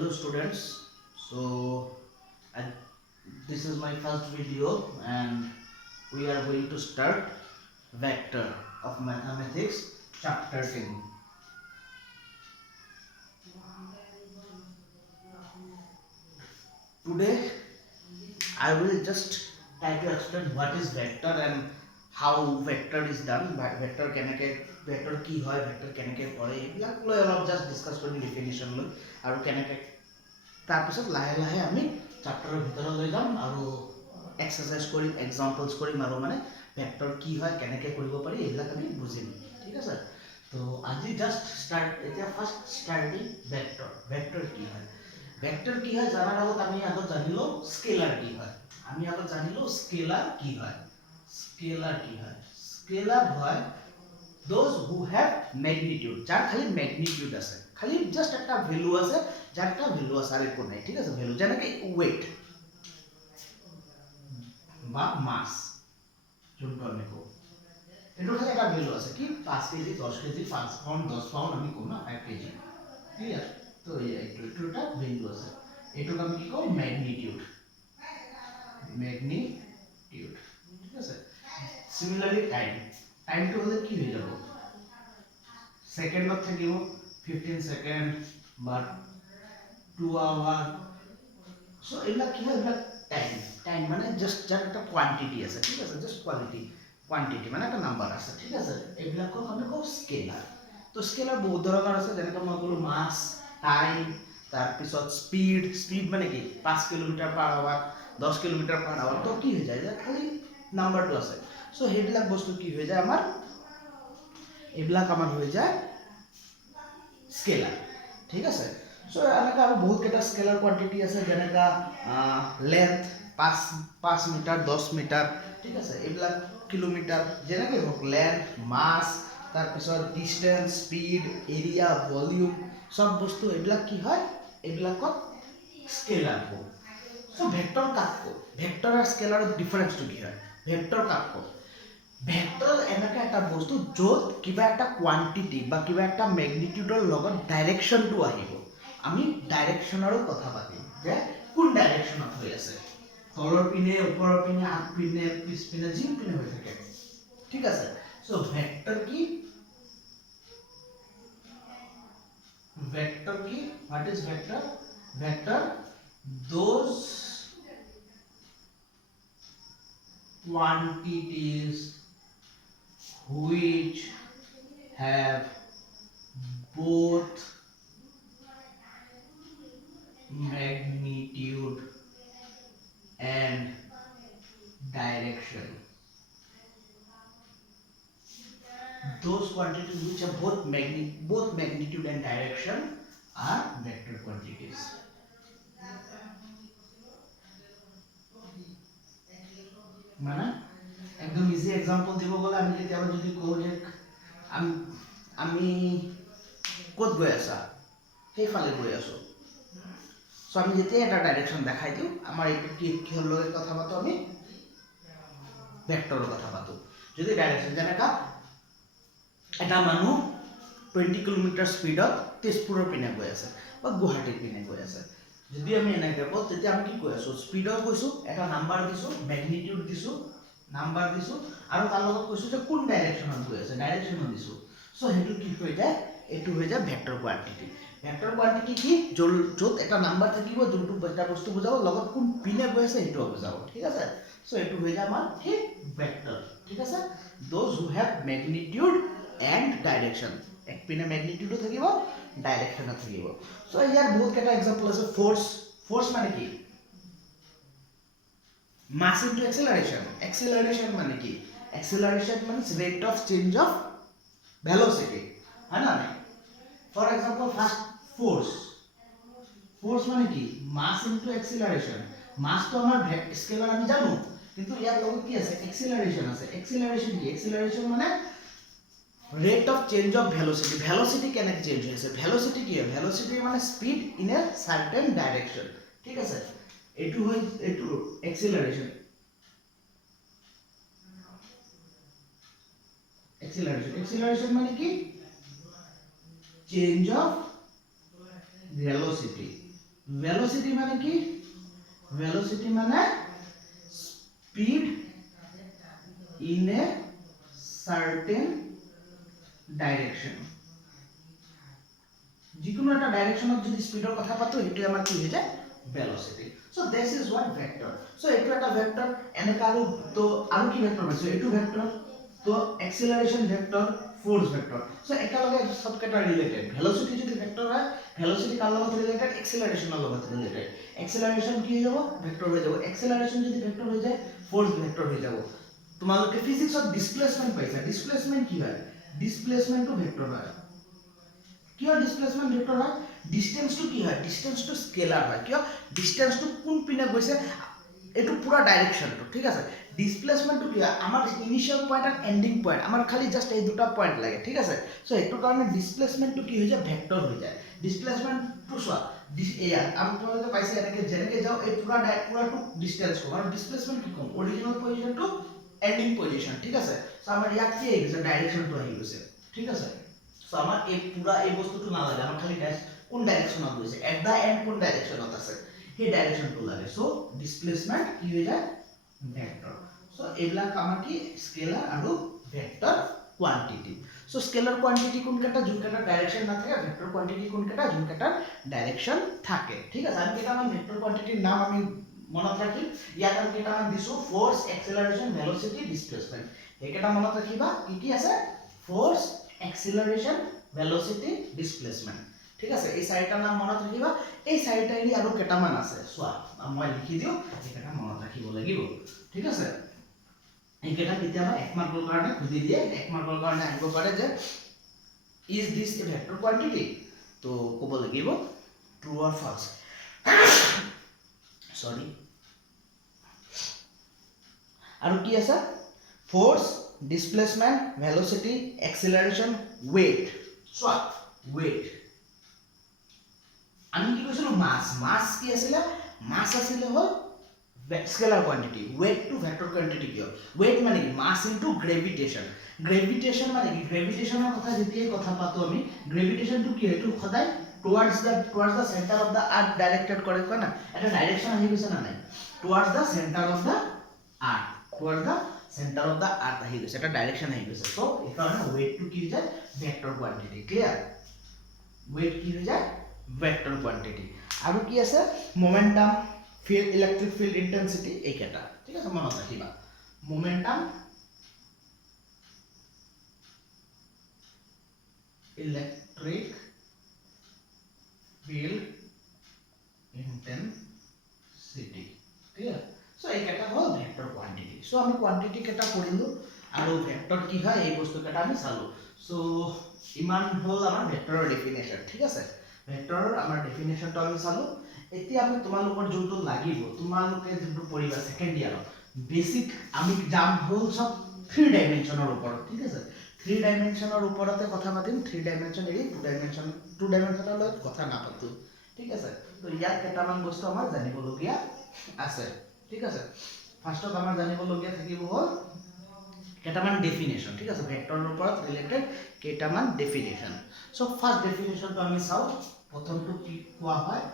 Hello students, so I, this is my first video and we are going to start vector of mathematics chapter 10. Today I will just try to explain what is vector and how vector is done. Vector vector কি হয় vector কেনেকৈ কৰে এইবিলাক লৈ অলপ just discuss কৰি definition লৈ আৰু কেনেকৈ তাৰপিছত লাহে লাহে আমি চাপ্টাৰৰ ভিতৰত লৈ যাম আৰু এক্সাৰসাইজ কৰিম এক্সাম্পলছ কৰিম আৰু মানে ভেক্টৰ কি হয় কেনেকৈ কৰিব পাৰি এইবিলাক আমি বুজিম ঠিক আছে তো আজি জাস্ট স্টাৰ্ট এতিয়া ফাৰ্স্ট স্টাৰ্টিং ভেক্টৰ কি হয় ভেক্টৰ কি হয় জানাৰ আগত আমি আগত জানিলো স্কেলাৰ কি হয় আমি আগত জানিলো স্কেলাৰ কি হয় স্কেলাৰ হয় those who have magnitude যার খালি magnitude আছে খালি জাস্ট একটা ভ্যালু আছে যার একটা ভ্যালু আছে আর একো নাই ঠিক আছে ভ্যালু যেনেকে weight বা mass যোনটো আমি কও এটো খালি একটা ভ্যালু আছে কি 5 কেজি 10 কেজি 5 পাউন্ড 10 পাউন্ড আমি কম না 5 কেজি ক্লিয়ার তো এইটোটা ভ্যালু আছে এটোক আমি কি কও ম্যাগনিটিউড ঠিক আছে সিমিলারলি টাইমটো হলে কি হয়ে যাব সেকেন্ডত থাকিব 15 সেকেন্ড বা 2 আওয়ার সো এগুলা কি হয় এগুলা টাইম মানে জাস্ট যার একটা কোয়ান্টিটি আছে ঠিক আছে জাস্ট কোয়ান্টিটি মানে একটা নাম্বার আছে ঠিক আছে এগুলাক আমি কও স্কেলার তো স্কেলার বহুত ধৰণৰ আছে যেনেকৈ মই কলো মাস টাইম তাৰ পিছত স্পিড মানে কি 5 কিলোমিটাৰ পাৰ আওয়াৰ 10 কিলোমিটাৰ পাৰ আওয়াৰ তো কি হৈ যায় যে খালি নাম্বাৰটো আছে সো হেবিলাক বস্তু কি হৈ যায় আমাৰ এইবিলাক আমাৰ হৈ যায় স্কেলাৰ ঠিক আছে সো এনেকা আৰু বহুত কেইটা স্কেলার কোয়ান্টিটি আছে যেনেকা লেন্থ 5 মিটার 10 মিটার ঠিক আছে এইবিলাক কিলোমিটার যেনেকৈ হোক লেন্থ মাস তাৰ পিছত ডিসটেন্স স্পিড এরিয়া ভলিউম সব বস্তু এইবিলাক কি হয় এইবিলাকক স্কেলার কো সো ভেক্টর কাক কো ভেক্টর আর স্কেলারের ডিফারেন্সটো কি হয় ভেক্টর কাক কো ভেক্টর এনেকা এটা বস্তু য'ত কিবা একটা কোয়ান্টিটি বা কিবা একটা ম্যাগনিটিউডৰ লগত ডাইৰেকশনটো আহিব আমি ডাইৰেকশনৰো কথা পাতিম যে কোন ডাইৰেকশনত হৈ আছে তলৰ পিনে ওপৰৰ পিনে আগ পিনে পিছ পিনে যি পিনে হৈ থাকে ঠিক আছে সো ভেক্টৰ কি what is vector those quantities which have both magnitude and direction those quantities which have both magnitude and direction are vector quantities মানে একদম ইজি এক্সাম্পল দিব গলে আমি কেতিয়াবা যদি কও যে আমি ক'ত গৈ আছা সেইফালে গৈ আছো সো আমি যেতিয়া এটা ডাইরেকশন দেখাই দিও আমাৰ এইটো কি হল কথা পাতো আমি ভেক্টৰৰ কথা পাতো যদি ডাইৰেকশন যেনেকা এটা মানুহ 20 কিলোমিটাৰ স্পিডত তেজপুৰৰ পিনে গৈ আছে বা গুৱাহাটীৰ পিনে গৈ আছে যদি আমি এনেকৈ কওঁ তেতিয়া আমি কি কৈ আছো স্পিডৰ কৈছো এটা নাম্বাৰ দিছো ম্যাগনিটিউড দিছো নাম্বাৰ দিছো আৰু তাৰ লগত কৈছো যে কোন ডাইৰেকশনত গৈ আছে ডাইৰেকশনো দিছো সো হেতু কি হৈ যায় এটু হৈ যায় ভেক্টৰ কোয়ান্টিটি কি য'ত এটা নাম্বাৰ থাকিব যোনটো এটা বস্তু বুজাব লগত কোন পিনে গৈ আছে হেতু বুজাব ঠিক আছে সো এটু হৈ যায় আমাৰ কি ভেক্টৰ ঠিক আছে those who have magnitude and direction এক পিনে ম্যাগনিটিউডো থাকিব ডাইরেকশনো থাকিব সো ইয়াৰ বহুত কেটা এক্সাম্পল আছে ফোর্স মানে কি mass into acceleration মানে কি acceleration means rate of change of velocity है ना for example first force মানে কি mass into acceleration mass তো আমাৰ স্কেলাৰ আমি জানো কিন্তু ইয়াৰ লগত কি আছে acceleration আছে acceleration মানে rate of change of velocity কেনেকৈ চেঞ্জ হৈছে velocity কি velocity মানে speed in a certain direction ঠিক আছে এটু acceleration মানে কি চেঞ্জ of velocity velocity মানে কি velocity মানে speed in a certain direction যিকোনো এটা ডাইরেকশনত যদি স্পিডৰ কথা পাতো এটো আমাৰ কি হৈ যায় velocity so this is one vector so এটো এটা ভেক্টৰ এনেকা আৰু কি ভেক্টৰ পাইছো এটো ভেক্টৰ তো acceleration vector force vector so একেলগে সবকেটা ৰিলেটেড velocity যদি ভেক্টৰ হয় velocity কাৰ লগত ৰিলেটেড acceleration ৰ লগত ৰিলেটেড acceleration কি হৈ যাব ভেক্টৰ হৈ যাব acceleration যদি ভেক্টৰ হৈ যায় force ভেক্টৰ হৈ যাব তোমালোকে ফিজিক্সত ডিসপ্লেসমেন্ট পাইছা ডিসপ্লেসমেন্ট কি হয় ডিসপ্লেসমেন্ট টু ভেক্টৰ হয় কিয় ডিসপ্লেসমেন্ট ভেক্টৰ হয় ডিসটেন্স টু কি হয় ডিসটেন্স টু স্কেলাৰ হয় কিয় ডিসটেন্স টু কোন পিনে গৈছে এটো পুরা ডাইরেকশন তো ঠিক আছে ডিসপ্লেসমেন্ট টু কি হয় আমার ইনিশিয়াল পয়েন্ট আর এন্ডিং পয়েন্ট আমার খালি জাস্ট এই দুটো পয়েন্ট লাগে ঠিক আছে সো এটো কারণে ডিসপ্লেসমেন্ট টু কি হৈ যায় ভেক্টর হৈ যায় ডিসপ্লেসমেন্ট টু সোয়া এয়া আমি তোমালোকে পাইছে এনেকে যেনেকে যাও এই পুরা টু ডিসটেন্স কো আর ডিসপ্লেসমেন্ট কি কম original position to ending position ঠিক আছে সো আমার ইয়াত কি হৈ গৈছে ডাইরেকশন টু আহি গৈছে ঠিক আছে সো আমার এই পুরা এই বস্তুটো না লাগে আমার খালি কোন ডাইরেকশনত গৈছে এট দা এন্ড কোন ডাইরেকশনত আছে সেই ডাইরেকশনটো লাগে সো ডিসপ্লেসমেন্ট কি হৈ যায় ভেক্টৰ সো এইবিলাক আমাৰ কি স্কেলাৰ আৰু vector quantity so scalar quantity কোনকেটা যোনকেটা ডাইৰেকশন না থাকে ভেক্টৰ কোয়ান্টিটি কোনকেটা যোনকেটা ডাইৰেকশন থাকে ঠিক আছে আমি কেইটামান ভেক্টৰ কোয়ান্টিটিৰ নাম আমি মনত ৰাখিম ইয়াত আমি কেইটামান দিছো ফোৰ্স এক্সেলাৰেশন ভেলোসিটি ডিসপ্লেসমেন্ট এইকেইটা মনত ৰাখিবা কি কি আছে ফোৰ্স এক্সেলাৰেশন ভেলোসিটি ডিসপ্লেসমেন্ট ঠিক আছে এই চাৰিটা নাম মনত ৰাখিবা এই চাৰিটা এৰি আৰু কেইটামান আছে সোৱা মই লিখি দিও এইকেইটা মনত ৰাখিব লাগিব ঠিক আছে এইকেইটা কেতিয়াবা এক মাৰ্কৰ কাৰণে খুজি দিয়ে এক মাৰ্কৰ কাৰণে আহিব পাৰে যে is this A vector quantity তো ক'ব লাগিব ট্ৰু অৰ ফলস সৰি আৰু কি আছে force displacement velocity acceleration weight সোৱা ওয়েট আমি কি কৈছিলো মাস কি আছিল মাস আছিল হল স্কেলার কোয়ান্টিটি ওয়েট টু ভেক্টর কোয়ান্টিটি কি ওয়েট মানে কি মাস ইনটু গ্রেভিটেশন মানে কি গ্ৰেভিটেশনৰ কথা যেতিয়াই কথা পাতো আমি গ্ৰেভিটেশন টু কি এটো সদায় towards the centre of the earth directed কৰে কয় না এটা ডাইৰেকশন আহি গৈছে না নাই towards the centre of the earth আহি গৈছে এটা ডাইৰেকশন আহি গৈছে সো এই কাৰণে ওয়েট টু কি যায় ভেক্টৰ কোয়ান্টিটি ক্লিয়াৰ ওয়েট কি হৈ যায় ভেক্টৰ কোয়ান্টিটি আৰু কি আছে momentum field electric field intensity এইকেটা ঠিক আছে মনত ৰাখিবা momentum electric field intensity clear so এইকেটা হল ভেক্টৰ কোয়ান্টিটি সো আমি কোয়ান্টিটি কেটা পঢ়িলো আৰু ভেক্টর কি হয় এই বস্তু কেটা আমি চালো সো ইমান হল আমাৰ ভেক্টৰৰ ডেফিনেশন ঠিক আছে ভেক্টৰৰ আমাৰ ডেফিনেশনটো আমি চালো এতিয়া আমি তোমালোকৰ যোনটো লাগিব তোমালোকে যোনটো পঢ়িবা সেকেন্ড ইয়াৰত বেসিক আমি জাম হল সব 3 ডাইমেনশনৰ ওপৰত ঠিক আছে 3 ডাইমেনশনৰ ওপৰতে কথা পাতিম 3 ডাইমেনশন এৰি 2 ডাইমেনশনৰ লগত কথা নাপাতো ঠিক আছে তো ইয়াত কেটামান বস্তু আমাৰ জানিবলগীয়া আছে ঠিক আছে ফাৰ্ষ্টত আমাৰ জানিবলগীয়া থাকিব হল কেটামান ডেফিনেশন ঠিক আছে ভেক্টৰৰ ওপৰত ৰিলেটেড কেটামান ডেফিনেশন সো ফাৰ্স্ট ডেফিনেশন তো আমি চাও প্ৰথমটো কি কোৱা হয়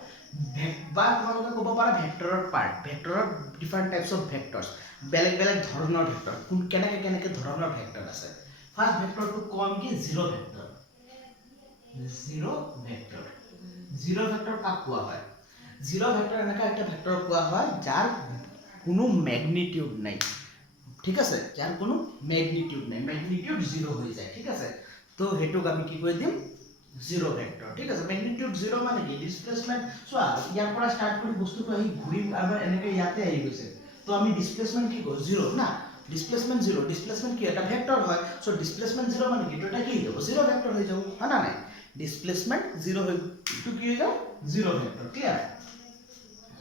বা তোমালোকে ক'ব পাৰা ভেক্টৰৰ পাৰ্ট ভেক্টৰৰ ডিফাৰেন্ট টাইপস অফ ভেক্টৰস বেলেগ বেলেগ ধৰণৰ ভেক্টৰ কোন কেনেকে ধৰণৰ ভেক্টৰ আছে ফাৰ্স্ট ভেক্টৰটো কম কি জিৰো ভেক্টৰ জিৰো ভেক্টৰ কাক কোৱা হয় জিৰো ভেক্টৰ এনেকা একটা ভেক্টৰ কোৱা হয় যাৰ কোনো ম্যাগনিটিউড নাই ঠিক আছে যার কোনো ম্যাগনিটিউড নাই ম্যাগনিটিউড জিরো হৈ যায় ঠিক আছে তো হেতুক আমি কি কই দিম জিরো ভেক্টর ঠিক আছে ম্যাগনিটিউড জিরো মানে কি ডিসপ্লেসমেন্ট সোয়া ইয়াৰ পৰা স্টাৰ্ট কৰি বস্তুটো আহি ঘুৰি আবার এনেকে ইয়াতে আহি গৈছে তো আমি ডিসপ্লেসমেন্ট কি কই জিরো না ডিসপ্লেসমেন্ট জিরো ডিসপ্লেসমেন্ট কি এটা ভেক্টর হয় সো ডিসপ্লেসমেন্ট জিরো মানে কি এটা কি যাব জিরো ভেক্টর হৈ যাব হয় না নাই ডিসপ্লেসমেন্ট জিরো হৈ টু কি হৈ যাব zero vector clear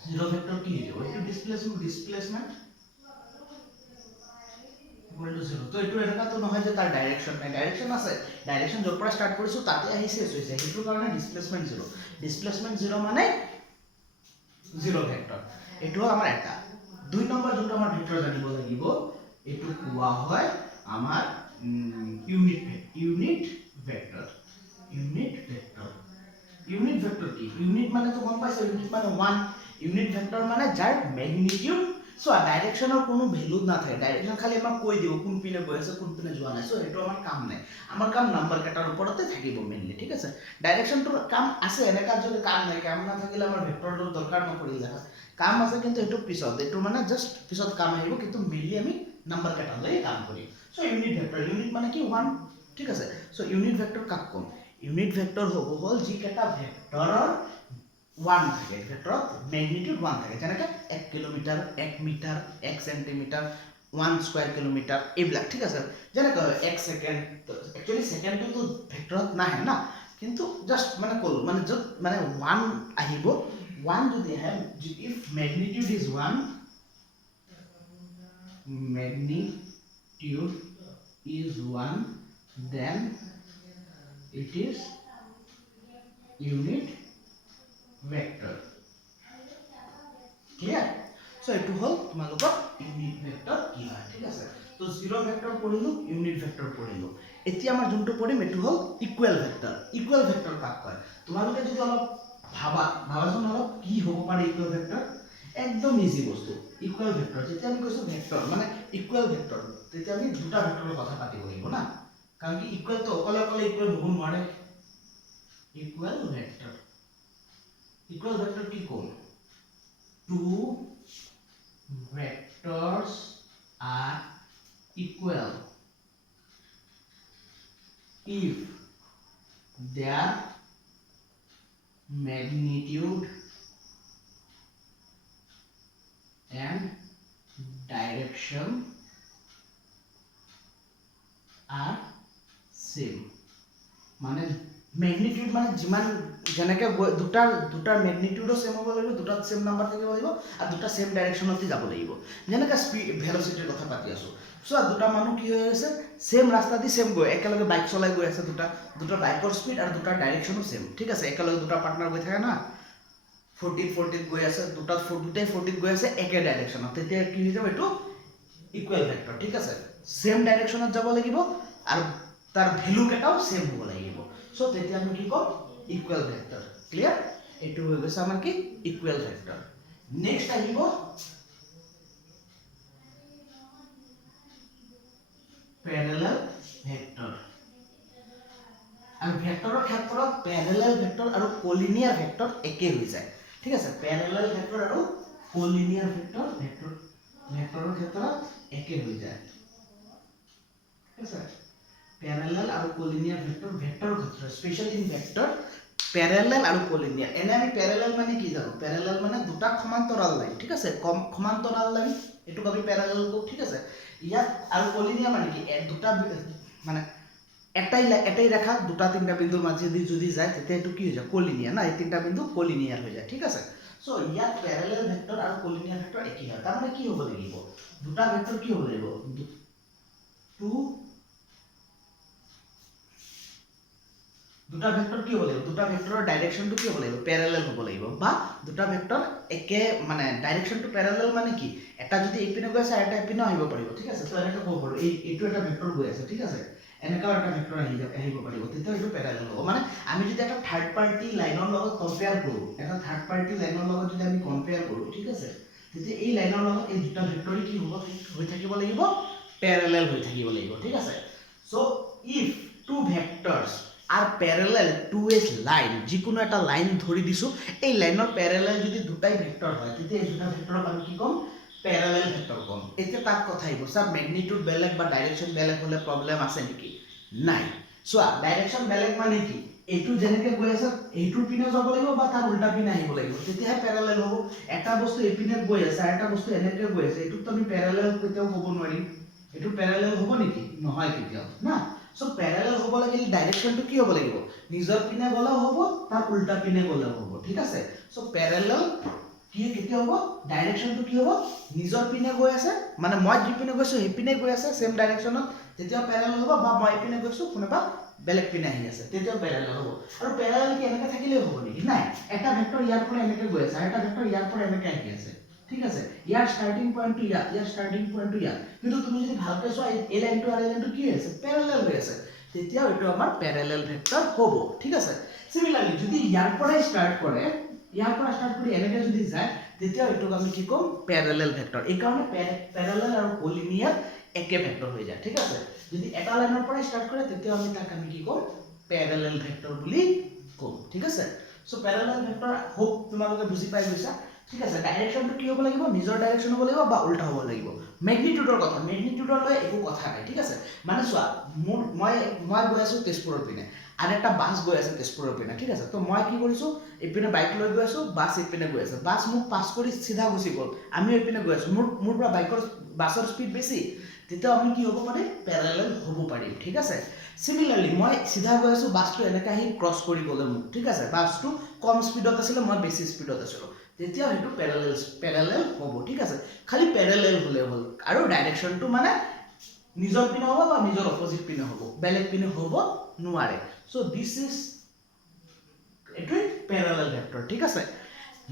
zero vector কি হৈ যাব এটা ডিসপ্লেসমেন্ট তো এটো এনেকা তো নহয় যে তাৰ ডাইৰেকশন নাই ডাইৰেকশন আছে ডাইৰেকশন যৰ পৰা স্টাৰ্ট কৰিছো তাতে আহি শেষ হৈছে হেতুৰ কাৰণে ডিসপ্লেসমেন্ট জিৰো মানে জিৰো ভেক্টৰ এটো আমাৰ এটা দুই নম্বৰ যোনটো আমাৰ ভেক্টৰ জানিব লাগিব এটো কোৱা হয় আমাৰ ইউনিট ভেক্টর ইউনিট ভেক্টর কি ইউনিট মানে তো গম পাইছো ইউনিট মানে 1 ইউনিট ভেক্টৰ মানে যাৰ ম্যাগনিটিউড সো ডাইৰেকশনৰ কোনো ভ্যালু নাথাকে ডাইৰেকশন খালি আমাক কৈ দিব কোন পিনে গৈ আছে কোন পিনে যোৱা নাই সো এটো আমাৰ কাম নাই আমাৰ কাম নাম্বাৰ কেটাৰ ওপৰতে থাকিব মেইনলি ঠিক আছে ডাইৰেকশনটোৰ কাম আছে এনেকা যদি কাম নাই কাম না থাকিলে আমাৰ ভেক্টৰটো দৰকাৰ নপৰিল দেখা কাম আছে কিন্তু এটো পিছত এটো মানে জাস্ট পিছত কাম আহিব কিন্তু মেইনলি আমি নাম্বাৰ কেটালৈ কাম কৰিম সো ইউনিট ভেক্টৰ ইউনিট মানে কি 1 ঠিক আছে সো ইউনিট ভেক্টৰ কাক কম ইউনিট ভেক্টৰ হ'ব হল যি কেটা ভেক্টৰৰ 1 থাকে ভেক্টৰত ম্যাগনিটিউড 1 থাকে যেনেকৈ 1 kilometre 1 metre 1 centimetre 1 square kilometre এইবিলাক ঠিক আছে যেনেকৈ 1 সেকেন্ড একচুয়ালি সেকেন্ডটো ভেক্টৰত নাহে না কিন্তু জাস্ট মানে কল মানে যত মানে 1 আহিব 1 যদি আহে if magnitude is 1 magnitude is 1 then it is unit vector clear so etu hol tumalokor unit vector ki hoy thik ase to zero vector porilu unit vector porilu etia amar junto porim etu hol equal vector kak koy tumaloke jodi olop bhabajon olop ki hobo pare equal vector ekdom easy bostu equal vector jetia ami koisu vector mane equal vector tetia ami duta vector kotha patibo lagibo na karon ki equal to okole equal hobo nware equal vector ki kom two vectors are equal if their magnitude and direction are same মানে magnitude মানে যিমান জেনেকে দুটাৰ ম্যাগনিটিউডো same হ'ব লাগিব দুটা same number থাকিব লাগিব আৰু দুটা সেম ডাইৰেকশনতে যাব লাগিব জেনেকে স্পীড ভেলোসিটিৰ কথা পাতি আছো সো দুটা মানুহ কি হৈ আছে সেম ৰাস্তা দি সেম গৈ একেলগে বাইক চলাই গৈ আছে দুটা বাইকৰ স্পীড আৰু দুটা ডাইৰেকশনো সেম ঠিক আছে একেলগে দুটা পাৰ্টনাৰ গৈ থাকে না 40 গৈ আছে দুটাই 40 গৈ আছে একে ডাইৰেকশনত তেতিয়া কি হৈ যাব এটো ইকুৱেল ভেক্টৰ ঠিক আছে সেম ডাইৰেকশনত যাব লাগিব আৰু তাৰ ভ্যালু কেটাও সেম হ'ব লাগিব সো তেতিয়া আমি কি কম ইকুৱেল ভেক্টৰ ক্লিয়াৰ এটো হৈ গৈছে আমাৰ কি ইকুৱেল ভেক্টৰ নেক্সট আহিব প্যাৰালেল ভেক্টৰ আৰু ভেক্টৰৰ ক্ষেত্ৰত প্যাৰালেল ভেক্টৰ আৰু কোলিনিয়াৰ ভেক্টৰ একে হৈ যায় ঠিক আছে প্যাৰালেল ভেক্টৰ আৰু কোলিনিয়াৰ ভেক্টৰৰ ক্ষেত্ৰত একে হৈ যায় ঠিক আছে প্যাৰালেল আৰু কোলিনিয়াৰ ভেক্টৰ ক্ষেত্ৰত স্পেশালি ইন ভেক্টৰ প্যাৰালেল আৰু কোলিনিয়াৰ এনে আমি প্যাৰালেল মানে কি জানো প্যাৰালেল মানে দুটা সমান্তৰাল লাইন ঠিক আছে সমান্তৰাল লাইন এটো আমি প্যাৰালেল কও ঠিক আছে ইয়াত আৰু কোলিনিয়াৰ মানে কি দুটা মানে এটাই ৰেখা দুটা তিনটা বিন্দুৰ মাজে দি যদি যায় তেতিয়া এটো কি হৈ যায় কোলিনিয়াৰ না এই তিনটা বিন্দু কোলিনিয়াৰ হৈ যায় ঠিক আছে সো ইয়াত প্যাৰালেল ভেক্টৰ আৰু কোলিনিয়াৰ ভেক্টৰ একেই হয় তাৰ মানে কি হ'ব লাগিব দুটা ভেক্টৰ কি হ'ব লাগিব দুটা ভেক্টৰ কি হ'ব লাগিব দুটা ভেক্টৰৰ ডাইৰেকশনটো কি হ'ব লাগিব প্যাৰালেল হ'ব লাগিব বা দুটা ভেক্টৰ একে মানে ডাইৰেকশনটো প্যাৰালেল মানে কি এটা যদি এইপিনে গৈ আছে আৰু এটা এইপিনে আহিব পাৰিব ঠিক আছে তো এনেকৈ ক'ব পাৰো এইটো এটা ভেক্টৰ গৈ আছে ঠিক আছে এনেকা এটা ভেক্টৰ আহিব পাৰিব তেতিয়া এইটো প্যাৰালেল হ'ব মানে আমি যদি এটা থাৰ্ড পাৰ্টি লাইনৰ লগত কম্পেয়াৰ কৰো এটা থাৰ্ড পাৰ্টি লাইনৰ লগত যদি আমি কম্পেয়াৰ কৰো ঠিক আছে তেতিয়া এই লাইনৰ লগত এই দুটা ভেক্টৰ কি হ'ব হৈ থাকিব লাগিব প্যাৰালেল হৈ থাকিব লাগিব ঠিক আছে so if two vectors are parallel to a line যিকোনো এটা লাইন ধৰি দিছো এই লাইনৰ প্যাৰালেল যদি দুটাই ভেক্টৰ হয় তেতিয়া এই দুটা ভেক্টৰক আমি কি কম প্যাৰালেল ভেক্টৰ কম এতিয়া তাক কথা আহিব স্যাৰ ম্যাগনিটিউড বেলেগ বা ডাইৰেকশন বেলেগ হলে প্ৰবলেম আছে নেকি নাই সোয়া ডাইৰেকশন বেলেগ মানে কি এইটো যেনেকৈ গৈ আছে এইটোৰ পিনে যাব লাগিব বা তাৰ উল্টা পিনে আহিব লাগিব তেতিয়াহে প্যাৰালেল হ'ব এটা বস্তু এই পিনে গৈ আছে আৰু এটা বস্তু এনেকৈ গৈ আছে এইটো আমি প্যাৰালেল কেতিয়াও ক'ব নোৱাৰিম এইটো প্যাৰালেল হ'ব নেকি নহয় কেতিয়াও না সো প্যাৰালেল হ'ব লাগিলে ডাইৰেকশনটো কি হ'ব লাগিব নিজৰ পিনে গলেও হ'ব তাৰ উল্টা পিনে গলেও হ'ব ঠিক আছে সো প্যাৰালেল কি কেতিয়া হ'ব ডাইৰেকশনটো কি হ'ব নিজৰ পিনে গৈ আছে মানে মই যি পিনে গৈছো সেই পিনে গৈ আছে সেম ডাইৰেকশনত তেতিয়া প্যাৰালেল হ'ব বা মই পিনে গৈছো কোনবা বেলেগ পিনে আহি আছে তেতিয়া প্যাৰালেল হ'ব আৰু প্যাৰালেল কি এনেকৈ থাকিলে হ'ব নেকি নাই এটা ভেক্টৰ ইয়াৰ পৰা এনেকৈ গৈ আছে আৰু এটা ভেক্টৰ ইয়াৰ পৰা এনেকৈ আহি আছে ঠিক আছে ইয়াৰ স্টাৰ্টিং পয়েন্টটো ইয়াৰ স্টাৰ্টিং পয়েন্টটো ইয়াৰ কিন্তু তুমি যদি ভালকৈ চোৱা এই লাইনটো আৰু এই লাইনটো কি আছে প্যাৰালেল হৈ আছে তেতিয়া এটো আমাৰ প্যাৰালেল ভেক্টৰ হ'ব ঠিক আছে সিমিলাৰলি যদি ইয়াৰ পৰাই ষ্টাৰ্ট কৰে এনেকৈ যদি যায় তেতিয়া এইটোক আমি কি ক'ম প্যাৰেলাল ভেক্টৰ এই কাৰণে প্যাৰেলাল আৰু কোলিনিয়াৰ একে ভেক্টৰ হৈ যায় ঠিক আছে যদি এটা লাইনৰ পৰা ষ্টাৰ্ট কৰে তেতিয়া আমি তাক আমি কি ক'ম প্যাৰেলাল ভেক্টৰ বুলি ক'ম ঠিক আছে সো প্যাৰেলাল ভেক্টৰ হোপ তোমালোকে বুজি পাই গৈছা ঠিক আছে ডাইৰেকশনটো কি হ'ব লাগিব নিজৰ ডাইৰেকশন হ'ব লাগিব বা উল্টা হ'ব লাগিব ম্যাগনিটিউডৰ কথা ম্যাগনিটিউডৰ লৈ একো কথা নাই ঠিক আছে মানে চোৱা মই গৈ আছো তেজপুৰৰ পিনে আৰু এটা বাছ গৈ আছে তেজপুৰৰ পিনে ঠিক আছে তো মই কি কৰিছো এইপিনে বাইক লৈ গৈ আছো বাছ এইপিনে গৈ আছে বাছ মোক পাছ কৰি সিধা গুচি গ'ল আমি এইপিনে গৈ আছো মোৰ পৰা বাছৰ স্পীড বেছি তেতিয়া আমি কি হ'ব পাৰে প্যাৰেলাল হ'ব পাৰিম ঠিক আছে সিমিলাৰলি মই সিধা গৈ আছো বাছটো এনেকৈ আহি ক্ৰছ কৰি গ'লে মোক ঠিক আছে বাছটো কম স্পীডত আছিলে মই বেছি স্পীডত আছিলোঁ তেতিয়া সেইটো প্যাৰেলাল হ'ব ঠিক আছে খালি প্যাৰেলাল হ'লে হ'ল আৰু ডাইৰেকশনটো মানে নিজৰ পিনে হ'ব বা নিজৰ অপোজিট পিনে হ'ব বেলেগ পিনে হ'ব নোৱাৰে সো দিস ইজ এটো প্যাৰেলাল ভেক্টৰ ঠিক আছে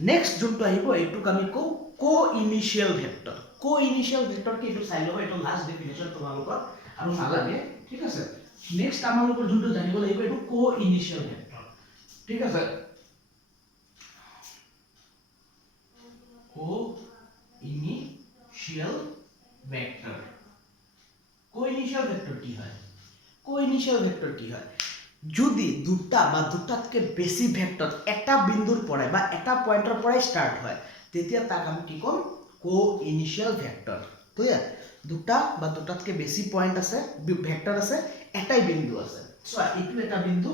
নেক্সট যোনটো আহিব এইটোক আমি কওঁ কো-ইনিশিয়াল ভেক্টৰ কো-ইনিশিয়াল ভেক্টৰ কি এইটো চাই লব এইটো লাষ্ট ডেফিনেশন তোমালোকৰ আৰু নালাগে ঠিক আছে নেক্সট আমালোকৰ যোনটো জানিব লাগিব এইটো কো-ইনিশিয়াল ভেক্টৰ ঠিক আছে কো-ইনিশিয়াল ভেক্টৰ কো-ইনিশিয়াল ভেক্টৰ কি হয় কো-ইনিশিয়াল ভেক্টৰ কি হয় যদি দুটা বা দুটাতকে বেছি ভেক্টৰ এটা বিন্দুৰ পৰা বা এটা পয়েন্টৰ পৰা স্টাৰ্ট হয় তেতিয়া তাক আমি কি ক'ম কো-ইনিশিয়াল ভেক্টৰ ক্লিয়াৰ দুটা বা দুটাতকে বেছি পয়েন্ট আছে ভেক্টৰ আছে এটাই বিন্দু আছে চোৱা এইটো এটা বিন্দু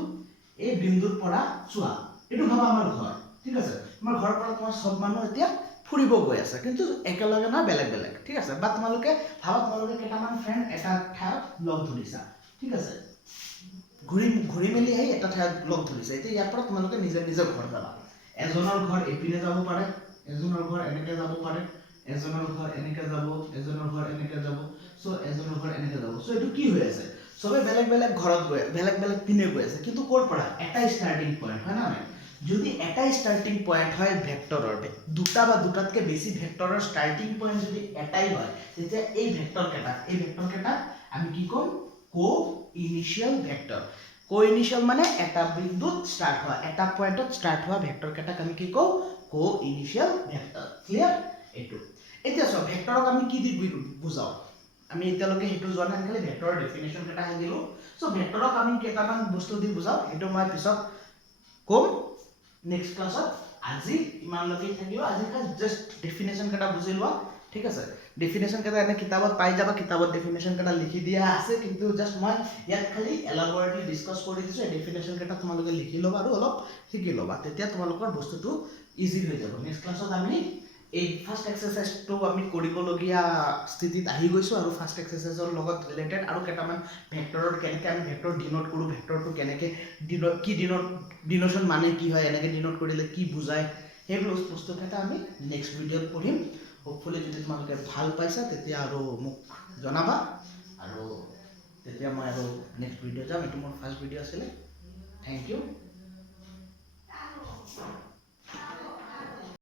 এই বিন্দুৰ পৰা চোৱা এইটো ভাবা আমাৰ ঘৰ ঠিক আছে আমাৰ ঘৰৰ পৰা তোমাৰ সব মানুহ এতিয়া ফুৰিব গৈ আছে কিন্তু একেলগে না বেলেগ বেলেগ ঠিক আছে বা তোমালোকে ভাবা তোমালোকে কেইটামান ফ্ৰেণ্ড এটা ঠাইত লগ ধৰিছা ঠিক আছে ঘূৰি মেলি আহি এটা ঠাইত লগ ধৰিছে এতিয়া ইয়াৰ পৰা তোমালোকে নিজৰ ঘৰ যাবা এজনৰ ঘৰ এপিনে যাব পাৰে এজনৰ ঘৰ এনেকৈ যাব পাৰে এজনৰ ঘৰ এনেকৈ যাব এজনৰ ঘৰ এনেকৈ যাব সো এজনৰ ঘৰ এনেকৈ যাব সো এইটো কি হৈ আছে সবে বেলেগ বেলেগ ঘৰত গৈ বেলেগ পিনে গৈ আছে কিন্তু ক'ৰ পৰা এটা ষ্টাৰ্টিং পয়েন্ট হয় না নাই যদি এটা ষ্টাৰ্টিং পয়েন্ট হয় ভেক্টৰৰ দুটা বা দুটাতকে বেছি ভেক্টৰৰ ষ্টাৰ্টিং পয়েন্ট যদি এটাই হয় তেতিয়া এই ভেক্টৰ কেইটা আমি কি ক'ম কো-ইনিশিয়াল ভেক্টৰ কো-ইনিশিয়াল মানে এটা বিন্দুত স্টাৰ্ট হোৱা এটা পয়েন্টত স্টাৰ্ট হোৱা ভেক্টৰ কেইটাক আমি কি কওঁ কো-ইনিশিয়াল ভেক্টৰ ক্লিয়াৰ এইটো এতিয়া চোৱা ভেক্টৰক আমি কি দি বুজাও আমি এতিয়ালৈকে সেইটো যোৱা নাই খালি ভেক্টৰৰ ডেফিনেশ্যন কেইটা আহি দিলো সো ভেক্টৰক আমি কেইটামান বস্তু দি বুজাও সেইটো মই পিছত ক'ম নেক্সট ক্লাছত আজি ইমানলৈকে থাকিব আজি জাষ্ট ডেফিনেশ্যন কেইটা বুজি লোৱা ঠিক আছে ডেফিনেশ্যন কেইটা এনে কিতাপত পাই যাবা কিতাপত ডেফিনেশ্যন কেইটা লিখি দিয়া আছে কিন্তু জাষ্ট মই ইয়াত খালি এলাবৰেটলি ডিসকাস কৰি দিছো এই ডেফিনেশ্যন কেইটা তোমালোকে লিখি ল'বা আৰু অলপ শিকি ল'বা তেতিয়া তোমালোকৰ বস্তুটো ইজি হৈ যাব নেক্সট ক্লাছত আমি এই ফাৰ্স্ট এক্সাৰসাইজটো আমি কৰিবলগীয়া স্থিতিত আহি গৈছো আৰু ফাৰ্স্ট এক্সাৰসাইজৰ লগত ৰিলেটেড আৰু কেইটামান ভেক্টৰৰ কেনেকৈ আমি ভেক্টৰ ডিনোট কৰোঁ ভেক্টৰটো কেনেকৈ ডিনোশন মানে কি হয় এনেকৈ ডিনোট কৰিলে কি বুজায় সেইবোৰ বস্তুকেইটা আমি নেক্সট ভিডিঅ'ত পঢ়িম হোপফুলি যদি তোমালোকে ভাল পাইছা তেতিয়া আৰু মোক জনাবা আৰু তেতিয়া মই আৰু নেক্সট ভিডিঅ' যাম এইটো মোৰ ফাৰ্স্ট ভিডিঅ' আছিলে থেংক ইউ